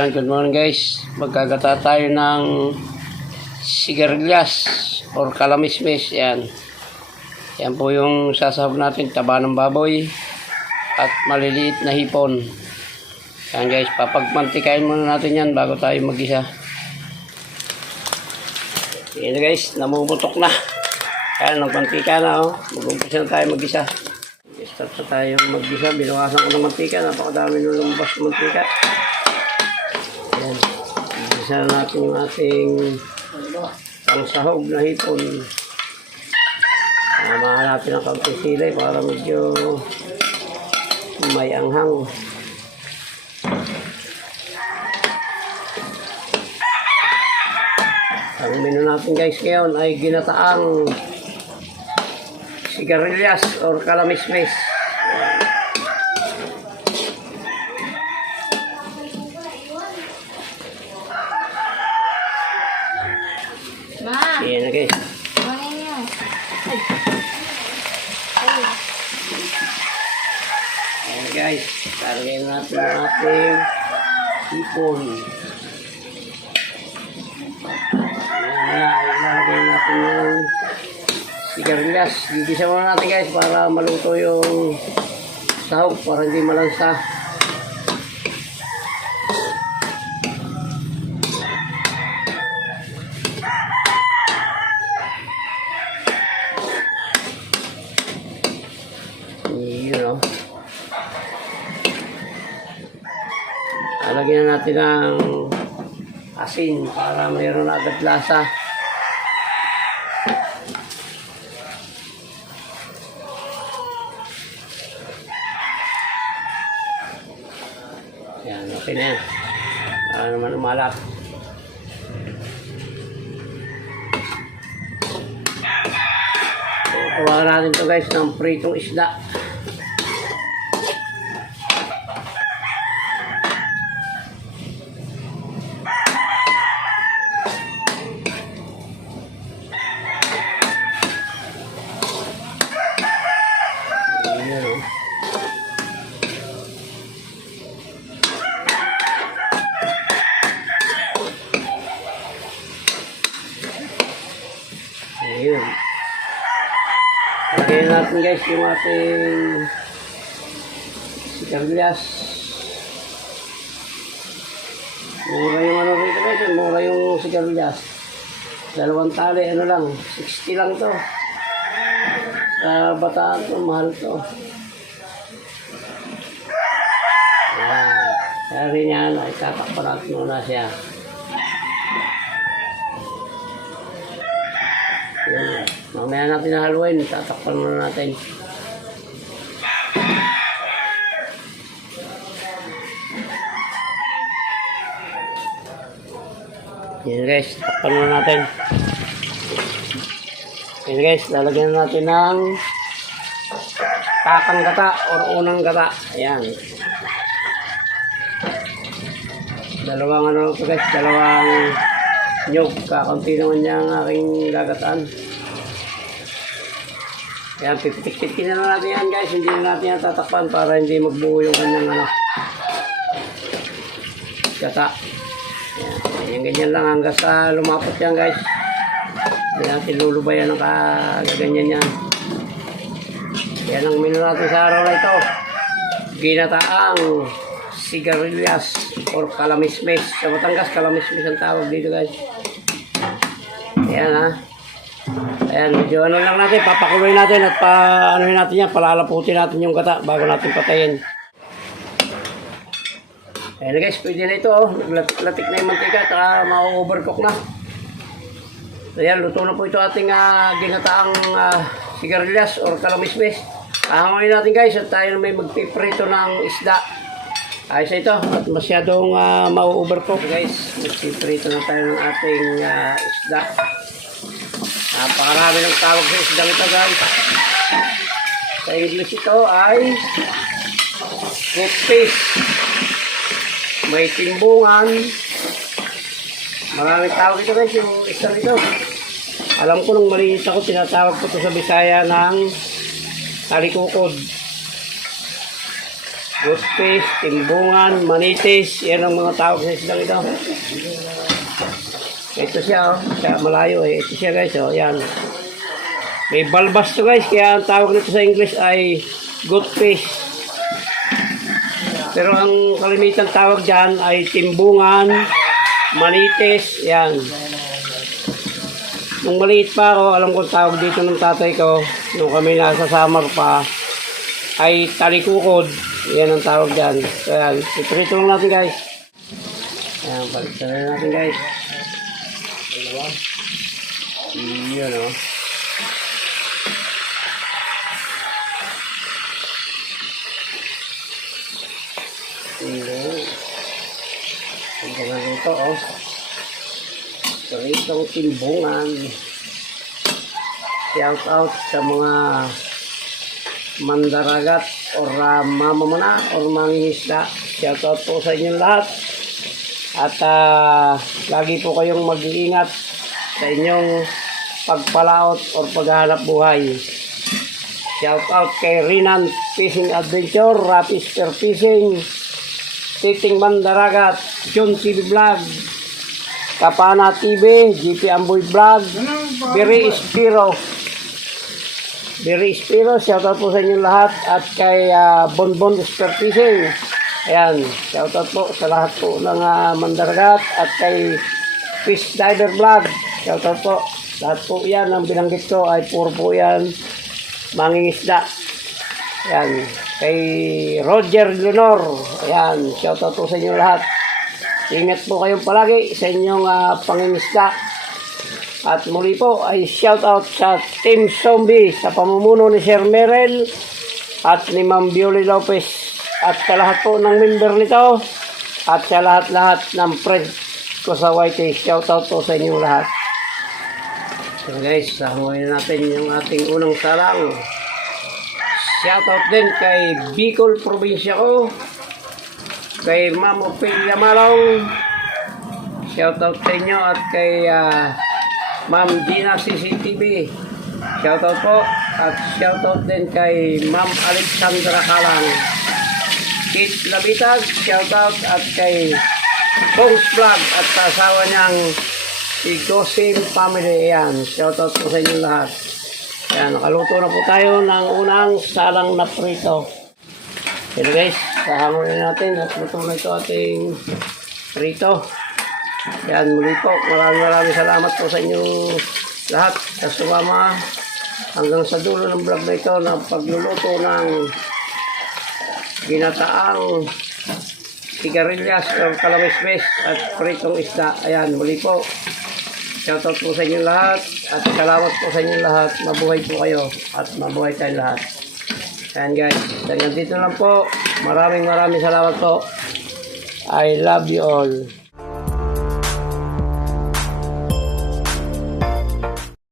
Ayan, good morning guys. Magkagata tayo ng sigarilyas or kalamismis. Yan. Yan po yung sasahog natin. Taba ng baboy at maliliit na hipon. Yan guys, papagmantikain muna natin yan bago tayo mag-isa. Yan guys, namumutok na. Yan, nagmantika na oh. Mag-umpisa na tayo mag-isa. Start na tayo mag-isa. Binawasan ko ng mantika. Napakadami nung lumabas ng mantika. Yan. Mag-isa na natin yung ating pangsahog na hipon. Samahan natin ang kaunting silay para medyo may anghang. Ang menu natin guys ngayon ay ginataang sigarilyas or kalamismis. Yan na guys. Ayan guys, talagyan natin ang ating hipon. Ilalagay natin yung sigarilyas. Gigisa muna natin guys para maluto yung sahog para hindi malansa. Yun o. Lalagyan na natin ng asin para mayroon na agad lasa. Yan, okay na yan. Para naman umalap. Kuha natin ito guys ng pritong isda. Ayun. Lagyan natin guys yung ating sigarilyas. Mura yung ano rito guys, mura yung sigarilyas. 2 tali, ano lang, 60 lang to. Sa Bataan to, mahal to. Ayan. Kaya rin yan, ay tatakpan natin muna siya. Yan. Mamaya natin nahaluin, tatakpan muna natin. Yan guys, takpan muna natin. Yan guys, lalagyan natin ng takang gata or unang gata. Ayan. Dalawang ano ito guys, dalawang nyug. Kakunti naman niya ang aking gagataan. Ayan, pipitik-pitik na natin yan guys. Hindi na natin yan tatakpan para hindi magbuo yung kanyang ano, gata. Ayan, ganyan lang hanggang sa lumapot yan guys. Hindi natin lulubayan ng kagaganyan yan. Yan ang menu natin sa araw na ito. Ginataang sigarilyas or kalamismis. Sa Batangas, kalamismis ang tawag dito guys. Ayan ha. Ayan, medyo ano lang natin, papakuloy natin at ano natin yan, palalaputin natin yung gata bago natin patayin. Ayan guys, pwede na ito oh. Latik na yung mantika at ma-overcook na. Ayan, luto na po ito ating ginataang sigarilyas or kalamismis. Ahangoyin natin guys at tayo na may magpiprito ng isda. Ayos ito at masyadong ma-overcook guys. Magpiprito na tayo ng ating isda. Napakarami ng tawag sa isdang ito guys. Sa English ito ay gupfish. May timbungan. Maraming tawag ito guys yung isdang ito. Alam ko nung maliit ako, tinatawag ko ito sa Bisaya ng talikukod. Goldfish, timbungan, manitis. Yan ang mga tawag sa isdang ito. Ito siya, sa malayo eh. Ito siya guys, yan. May balbas to guys, kaya ang tawag nito sa English ay goldfish. Pero ang kalimitan tawag dyan ay timbungan, manitis, yan. Nung maliit pa ako, alam ko tawag dito ng tatay ko, nung kami nasa summer pa, ay talikukod. Yan ang tawag dyan. So yan, iprito lang natin guys. Ayan, baliktad na natin guys. Dalawa. Yun o. Timbungan ito o. Itong timbungan. Shout out sa mga mandaragat or mamamana or mangingisda. Shout out po sa inyong lahat. At lagi po kayong mag-iingat sa inyong pagpalaot or paghahanap buhay. Shout out kay Rinan Fishing Adventure, Rapis Per Fishing, Titing Mandaragat, John TV Vlog, Kapana TV, GP Amboy Vlog, Biri Espiro. Biri Espiro, shoutout po sa inyong lahat. At kay Bonbon Per Fishing. Ayan, shoutout po sa lahat po ng Mandaragat. At kay Fish Diver Vlog, shoutout po. Lahat po yan, ang binanggit ko ay puro po yan mangingisda. Ayan, kay Roger Leonor. Ayan, shoutout po sa inyong lahat. Ingat po kayong palagi sa inyong pangingisda. At muli po ay shout out sa Team Zombie sa pamumuno ni Sir Merel at ni Ma'am Bioli Lopez at sa lahat po ng member nito at sa lahat-lahat ng friends ko sa YT. Shout out po sa inyong lahat. So guys, sahanguin natin yung ating unang salang. Shout out din kay Bicol probinsya ko, kay Ma'am Ophelia Malong. Shout out sa inyo at kay Ma'am Gina CCTV. Shoutout po. At shoutout din kay Ma'am Alexandra Kalang. Kit Labitag, shoutout. At kay Kongs Vlog at sa asawa niyang si Gosim Family. Ayan, shoutout po sa inyo lahat. Ayan, nakaluto na po tayo ng unang salang na prito. Hello guys, sahanguin natin at luto na ito ating prito. Yan, muli po, maraming salamat po sa inyong lahat sa sumama hanggang sa dulo ng vlog na ito na pagluluto ng ginataang sigarilyas o kalamismes at pritong isda. Ayan, muli po, shoutout po sa inyong lahat at salamat po sa inyong lahat. Mabuhay po kayo at mabuhay tayong lahat. Ayan guys, hanggang dito lang po. Maraming salamat po. I love you all.